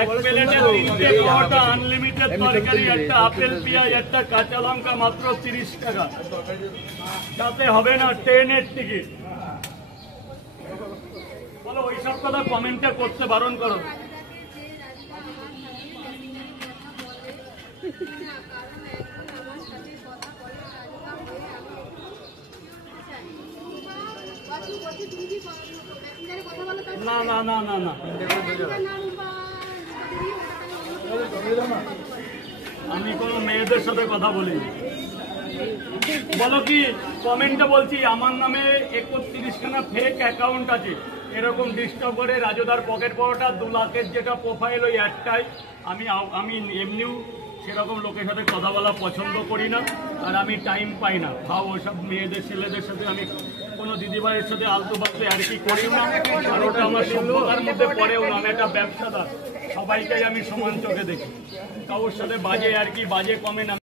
এক প্লেটে 3টে পরোটা, আনলিমিটেড তরকারি, একটা আপেল পেঁয়াজ, একটা কাঁচা লঙ্কা, মাত্র 30 টাকা। তাতে হবে না ট্রেনের টিকিট। বলো ওইসব কথা কমেন্টে করতে বারণ করো। না না না না না, আমি কোনো মেয়েদের সাথে কথা বলি। বলো কি কমেন্টে বলছি, আমার নামে 31খানা ফেক অ্যাকাউন্ট আছে, এরকম ডিস্টার্ব করে রাজুদার পকেট পরোটা 2 লাখের যেটা প্রোফাইল ওই একটাই। আমি এমনিও সেরকম লোকের সাথে কথা বলা পছন্দ করি না, আর আমি টাইম পাই না। ভাও ওইসব মেয়েদের ছেলেদের সাথে আমি কোনো দিদিভাইয়ের সাথে আলতু ফালতু আর কি করি না, আর ওটা আমার সভ্যতার মধ্যে পড়েও না। আমি একটা ব্যবসাদার, সবাইকে আমি সমান চোখে দেখি। কারোর সাথে বাজে আর কি বাজে কমেন্ট